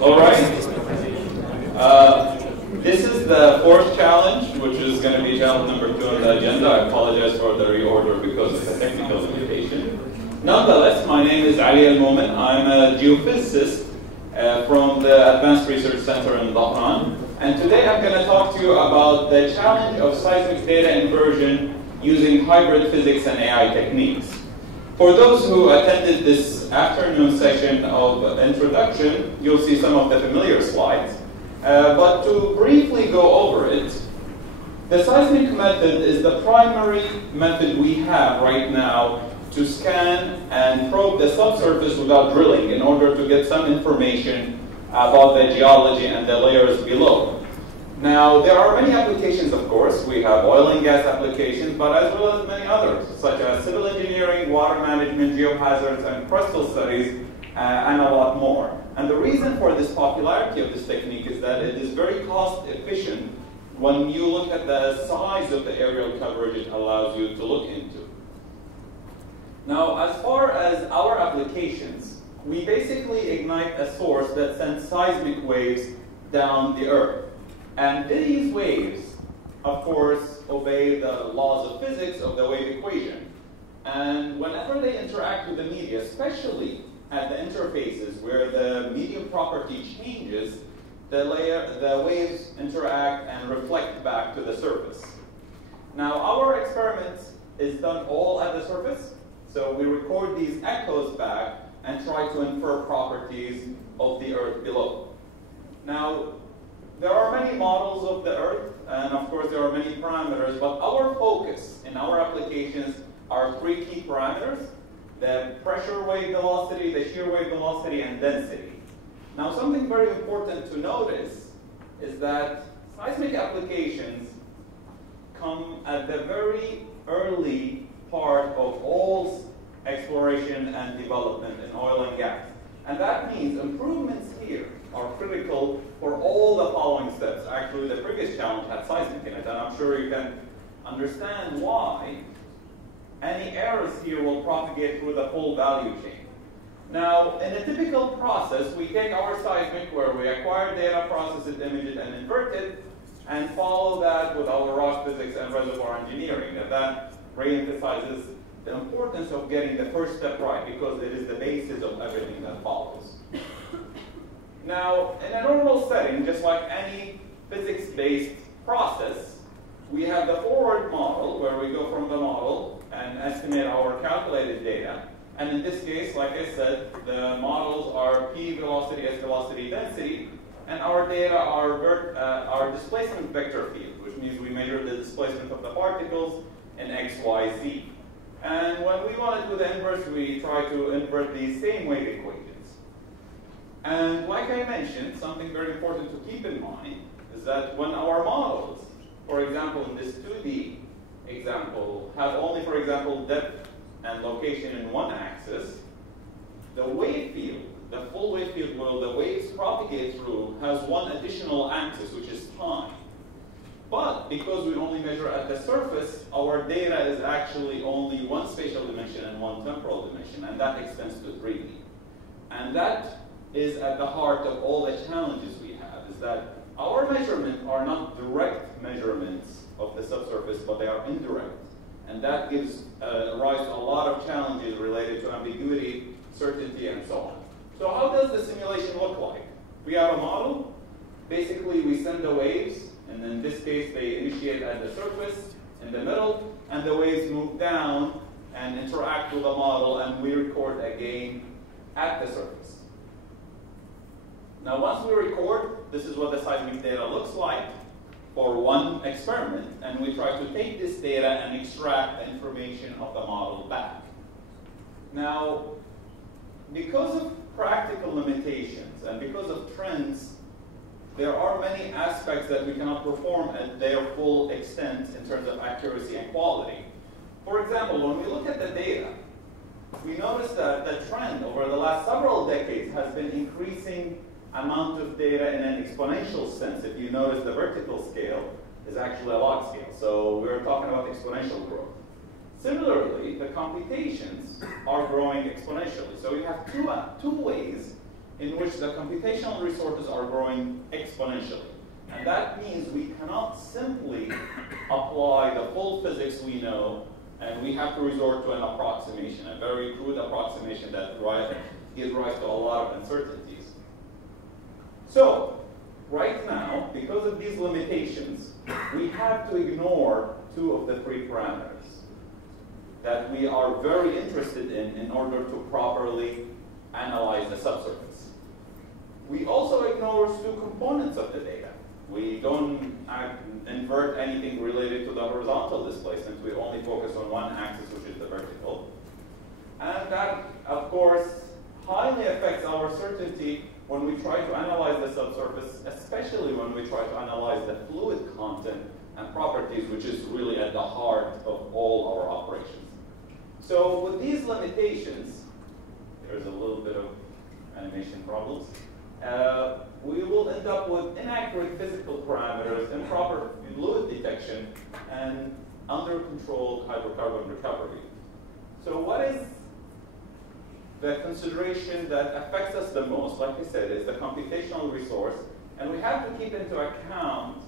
All right. This is the fourth challenge, which is going to be challenge number 2 on the agenda. I apologize for the reorder because of the technical limitation. Nonetheless, my name is Ali Al-Momin. I'm a geophysicist from the Advanced Research Center in Dhahran. And today I'm going to talk to you about the challenge of seismic data inversion using hybrid physics and AI techniques. For those who attended this afternoon session of introduction, you'll see some of the familiar slides. But to briefly go over it, the seismic method is the primary method we have right now to scan and probe the subsurface without drilling in order to get some information about the geology and the layers below. Now, there are many applications, of course. We have oil and gas applications, but as well as many others, such as civil engineering, water management, geohazards, and crustal studies, and a lot more. And the reason for this popularity of this technique is that it is very cost efficient when you look at the size of the aerial coverage it allows you to look into. Now, as far as our applications, we basically ignite a source that sends seismic waves down the Earth. And these waves, of course, obey the laws of physics of the wave equation. And whenever they interact with the media, especially at the interfaces where the medium property changes, the waves interact and reflect back to the surface. Now, our experiment is done all at the surface. So we record these echoes back and try to infer properties of the Earth below. Now, there are many models of the Earth, and of course there are many parameters, but our focus in our applications are 3 key parameters: the pressure wave velocity, the shear wave velocity, and density. Now, something very important to notice is that seismic applications come at the very early part of all exploration and development in oil and gas. And that means improvements here are critical for all the following steps. Actually, the previous challenge had seismic in it, and I'm sure you can understand why any errors here will propagate through the whole value chain. Now, in a typical process, we take our seismic where we acquire data, process it, image it, and invert it, and follow that with our rock physics and reservoir engineering. And that re-emphasizes the importance of getting the first step right, because it is the basis of everything that follows. Now, in a normal setting, just like any physics-based process, we have the forward model, where we go from the model and estimate our calculated data. And in this case, like I said, the models are P velocity, S velocity, density, and our data are our displacement vector field, which means we measure the displacement of the particles in X, Y, Z. And when we want to do the inverse, we try to invert these same wave equations. And like I mentioned, something very important to keep in mind is that when our models, for example, in this 2D example, have only, for example, depth and location in one axis, the wave field, the full wave field where the waves propagate through, has one additional axis, which is time. But because we only measure at the surface, our data is actually only one spatial dimension and one temporal dimension, and that extends to 3D. And that is at the heart of all the challenges we have, is that our measurements are not direct measurements of the subsurface, but they are indirect. And that gives rise to a lot of challenges related to ambiguity, certainty, and so on. So how does the simulation look like? We have a model. Basically, we send the waves, and in this case, they initiate at the surface, in the middle, and the waves move down and interact with the model, and we record again at the surface. Now, once we record, this is what the seismic data looks like for one experiment, and we try to take this data and extract the information of the model back. Now, because of practical limitations and because of trends, there are many aspects that we cannot perform at their full extent in terms of accuracy and quality. For example, when we look at the data, we notice that the trend over the last several decades has been increasing amount of data in an exponential sense. If you notice, the vertical scale is actually a log scale. So we're talking about exponential growth. Similarly, the computations are growing exponentially. So you have two ways in which the computational resources are growing exponentially. And that means we cannot simply apply the full physics we know, and we have to resort to an approximation, a very crude approximation that gives rise to a lot of uncertainties. So, right now, because of these limitations, we have to ignore two of the three parameters that we are very interested in order to properly analyze the subsurface. We also ignore two components of the data. We don't invert anything related to the horizontal displacement. We only focus on one axis, which is the vertical. And that, of course, highly affects our certainty when we try to analyze the subsurface, especially when we try to analyze the fluid content and properties, which is really at the heart of all our operations. So with these limitations, there's a little bit of animation problems. We will end up with inaccurate physical parameters, improper fluid detection, and under-controlled hydrocarbon recovery. So what is the consideration that affects us the most? Like I said, is the computational resource, and we have to keep into account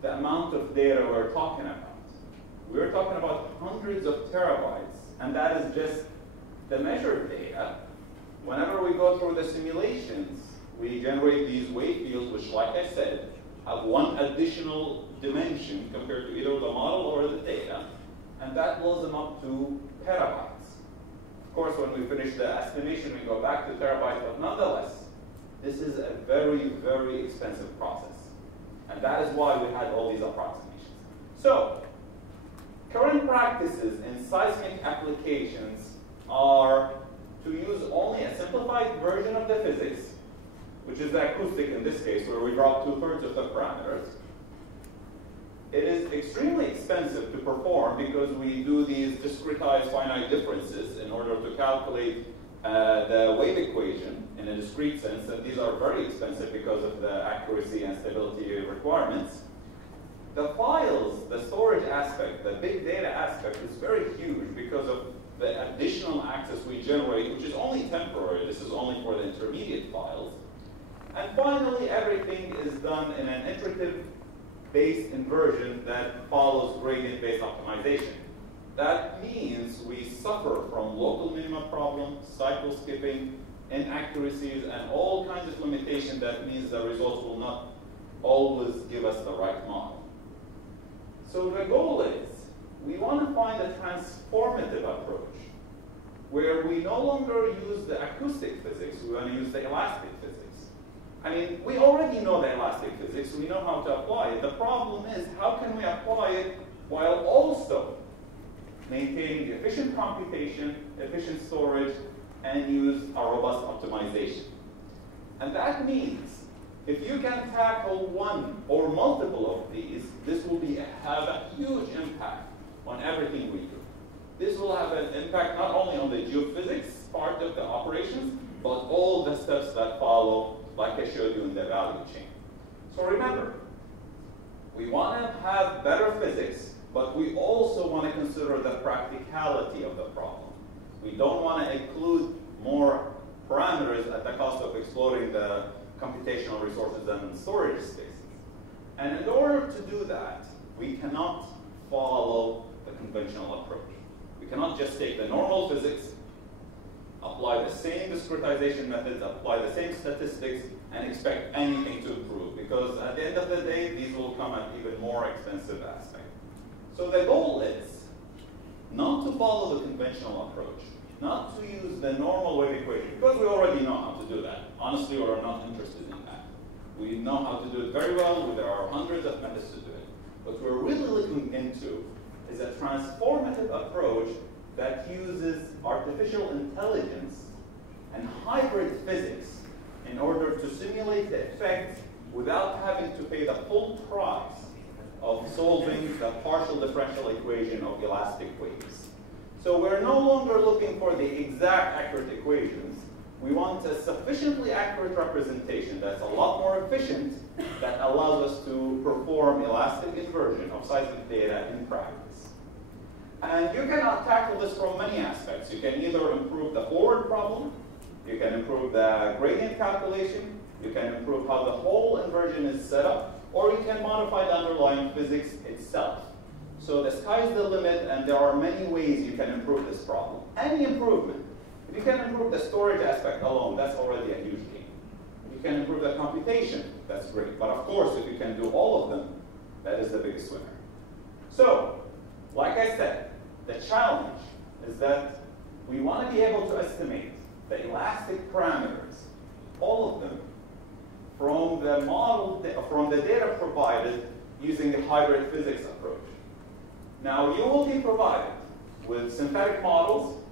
the amount of data we're talking about. We're talking about hundreds of terabytes, and that is just the measured data. Whenever we go through the simulations, we generate these wave fields, which, like I said, have one additional dimension compared to either the model or the data, and that blows them up to petabytes. Of course, when we finish the estimation, we go back to terabytes, but nonetheless, this is a very, very expensive process. And that is why we had all these approximations. So, current practices in seismic applications are to use only a simplified version of the physics, which is the acoustic in this case, where we drop 2/3 of the parameters. It is extremely expensive to perform because we do these discretized finite differences in order to calculate the wave equation in a discrete sense, and these are very expensive because of the accuracy and stability requirements. The files, the storage aspect, the big data aspect is very huge because of the additional access we generate, which is only temporary. This is only for the intermediate files. And finally, everything is done in an iterative-based inversion that follows gradient-based optimization. That means we suffer from local minima problems, cycle skipping, inaccuracies, and all kinds of limitations. That means the results will not always give us the right model. So the goal is, we want to find a transformative approach where we no longer use the acoustic physics, we want to use the elastic physics. I mean, we already know the elastic physics, we know how to apply it. The problem is, how can we apply it while also maintaining efficient computation, efficient storage, and use a robust optimization? And that means, if you can tackle one or multiple of these, this will have a huge impact on everything we do. This will have an impact not only on the geophysics part of the operations, but all the steps that follow, like I showed you in the value chain. So remember, we want to have better physics, but we also want to consider the practicality of the problem. We don't want to include more parameters at the cost of exploiting the computational resources and storage spaces. And in order to do that, we cannot follow the conventional approach. We cannot just take the normal physics, apply the same discretization methods, apply the same statistics, and expect anything to improve. Because at the end of the day, these will come at even more expensive aspect. So the goal is not to follow the conventional approach, not to use the normal wave equation, because we already know how to do that. Honestly, we're not interested in that. We know how to do it very well. There are hundreds of methods to do it. What we're really looking into is a transformative approach that uses artificial intelligence and hybrid physics in order to simulate the effect without having to pay the full price of solving the partial differential equation of elastic waves. So we're no longer looking for the exact accurate equations. We want a sufficiently accurate representation that's a lot more efficient, that allows us to perform elastic inversion of seismic data in practice. And you you can tackle this from many aspects. You can either improve the forward problem, you can improve the gradient calculation, you can improve how the whole inversion is set up, or you can modify the underlying physics itself. So the sky's the limit, and there are many ways you can improve this problem. Any improvement. If you can improve the storage aspect alone, that's already a huge gain. If you can improve the computation, that's great. But of course, if you can do all of them, that is the biggest winner. So, like I said, the challenge is that we want to be able to estimate the elastic parameters, all of them, from the model, from the data provided using the hybrid physics approach. Now, you will be provided with synthetic models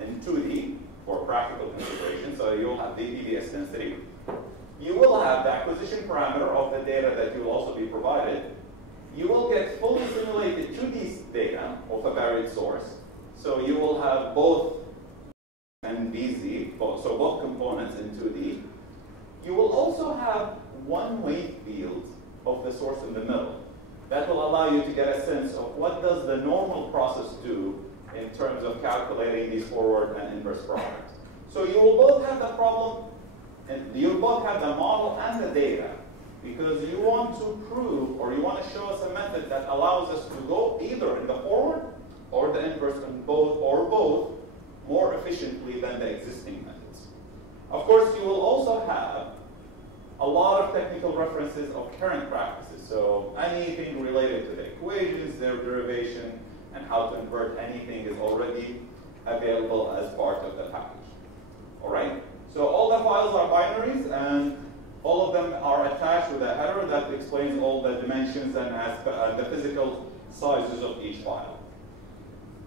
in 2D for practical consideration, so you'll have the EVS density. You will have the acquisition parameter of the data that you will also be provided. You will get fully simulated 2D data of a varied source. So you will have both and BZ, so both components in 2D. You will also have one weight field of the source in the middle. That will allow you to get a sense of what does the normal process do in terms of calculating these forward and inverse products. So you will both have the problem, and you will both have the model and the data, because you want to prove, or you want to show us a method that allows us to go either in the forward or the inverse in both, or both, more efficiently than the existing methods. Of course, you will also have a lot of technical references of current practices. So anything related to the equations, their derivation, and how to invert anything is already available as part of the package. All right? So all the files are binaries, and all of them are attached with a header that explains all the dimensions and the physical sizes of each file.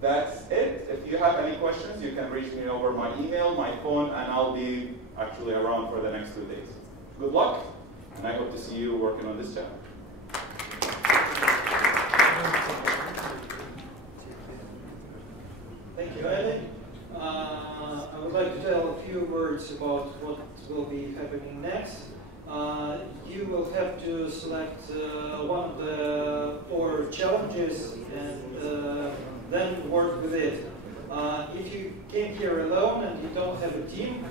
That's it. If you have any questions, you can reach me over my email, my phone, and I'll be actually around for the next 2 days. Good luck, and I hope to see you working on this channel. Thank you, Ali. I would like to tell a few words about what will be happening next. You will have to select one of the 4 challenges and then work with it. If you came here alone and you don't have a team,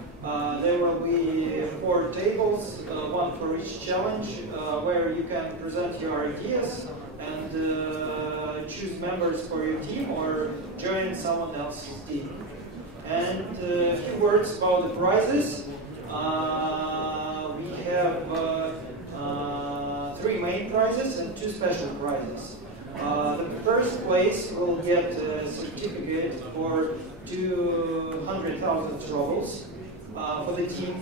there will be 4 tables, one for each challenge, where you can present your ideas and choose members for your team or join someone else's team. And a few words about the prizes. We have 3 main prizes and 2 special prizes. The first place will get a certificate for 200,000 rubles for the team.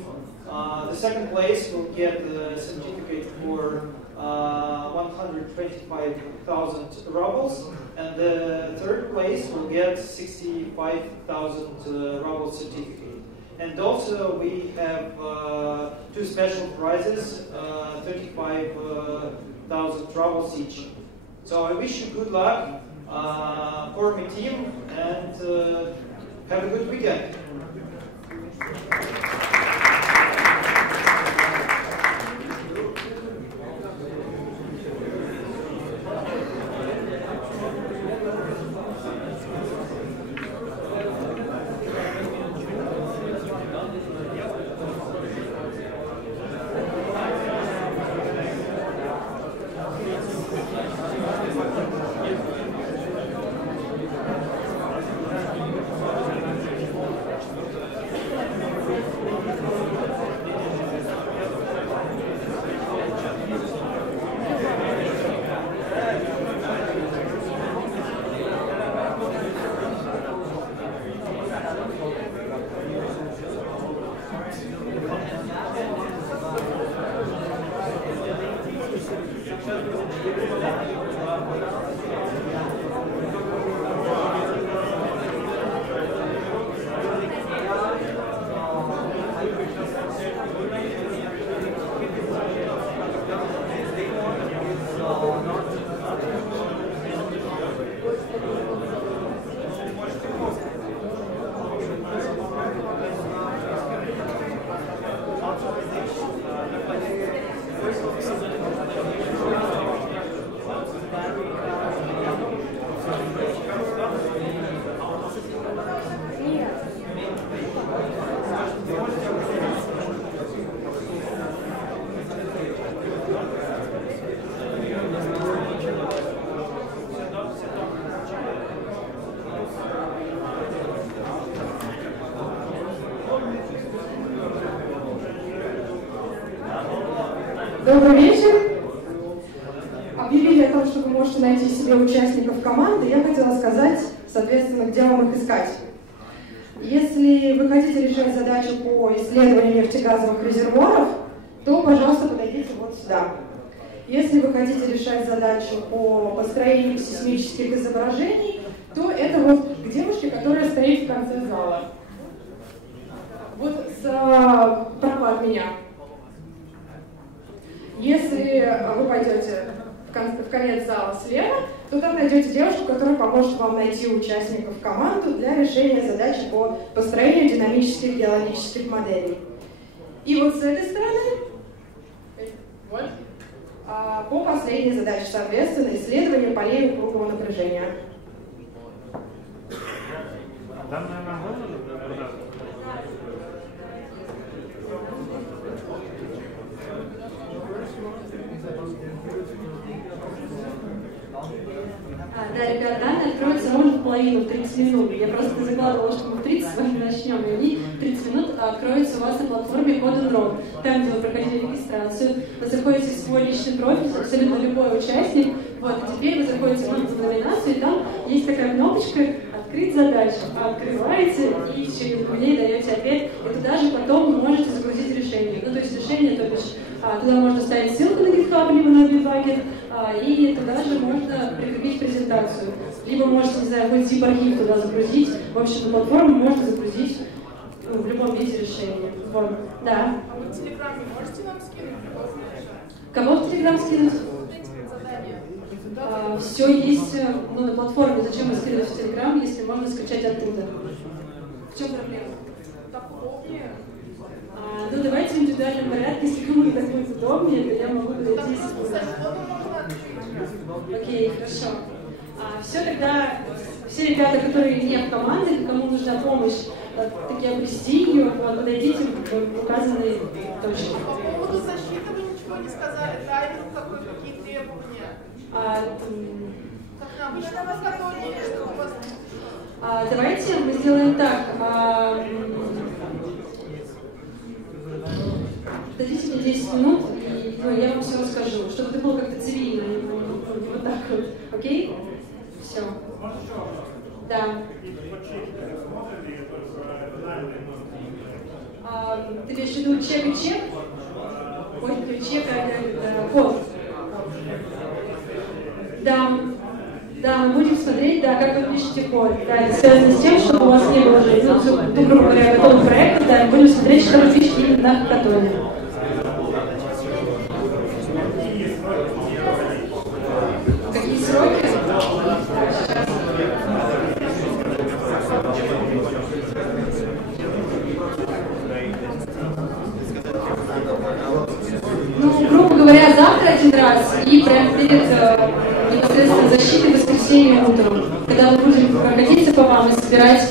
The second place will get a certificate for 125,000 rubles, and the third place will get 65,000 rubles certificate. And also we have 2 special prizes, 35,000 rubles each. So I wish you good luck, form a team, and have a good weekend. Добрый вечер. Объявили о том, что вы можете найти себе участников команды. Я хотела сказать, соответственно, где вам их искать. Если вы хотите решать задачу по исследованию нефтегазовых резервуаров, то, пожалуйста, подойдите вот сюда. Если вы хотите решать задачу по построению сейсмических изображений, то это вот к девушке, которая стоит в конце зала. Вот справа от меня. Если вы пойдете в конец зала слева, то там найдете девушку, которая поможет вам найти участников в команду для решения задачи по построению динамических геологических моделей. И вот с этой стороны, вот, по последней задаче, соответственно, исследование полей упругого напряжения. Да, ребят, данные откроются ровно в половину, в 30 минут. Я просто закладывала, что мы в 30 с вами начнем, и они 30 минут откроются у вас на платформе Code&Rock. Там, где вы проходили регистрацию, вы заходите в свой личный профиль, абсолютно любой участник. Вот, и теперь вы заходите в номинацию, и там есть такая кнопочка «Открыть задачу». Открываете, и в течение 2 дней даете ответ, и туда же потом вы можете загрузить решение. Ну, то есть решение, то бишь, туда можно ставить ссылку на GitHub, либо на Bitbucket, и туда же можно прикрепить презентацию. Либо можете, не знаю, хоть zip-архив туда загрузить. В общем, на платформу можно загрузить в любом виде решения. Вот. Да. А вы в Телеграме можете нам скинуть? Кого в Телеграм скинуть? Все есть на платформе. Зачем вы скидывать в Телеграм, если можно скачать оттуда? В чем проблема? Так удобнее. Ну, давайте в индивидуальном порядке, если кому-то так будет удобнее, то я могу подойти. Окей, хорошо. Все тогда, все ребята, которые не в команде, кому нужна помощь, таки обрести ее, подойдите в указанные точки. По поводу защиты вы ничего не сказали, тайминг какой, какие требования? Как нам? Вы что вас готовили, что у вас? Давайте мы сделаем так. Дадите мне 10 минут, и я вам все расскажу, чтобы это было как-то цивильно, не вот так вот. Окей? Все. Да. Ты имеешь в виду чек и чек? Ой, чек, код. Да. Да, мы будем смотреть, да, как вы пишете код. Да, это связано с тем, чтобы у вас не было же, грубо говоря, готового проекта, да, мы будем смотреть, что вы пишете именно на хакатоне. Какие сроки? Ну, грубо говоря, завтра один раз и прямо перед непосредственно защитой в воскресенье утром, когда мы будем проходиться по вам и собирать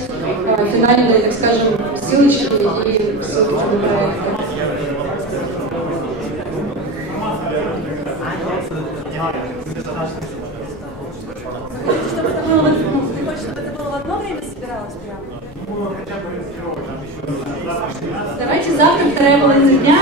финальные, так скажем, ссылочки и ссылки на проекты. Ты хочешь, чтобы это было в одно время собиралось прямо? Давайте завтра, 2 половина дня,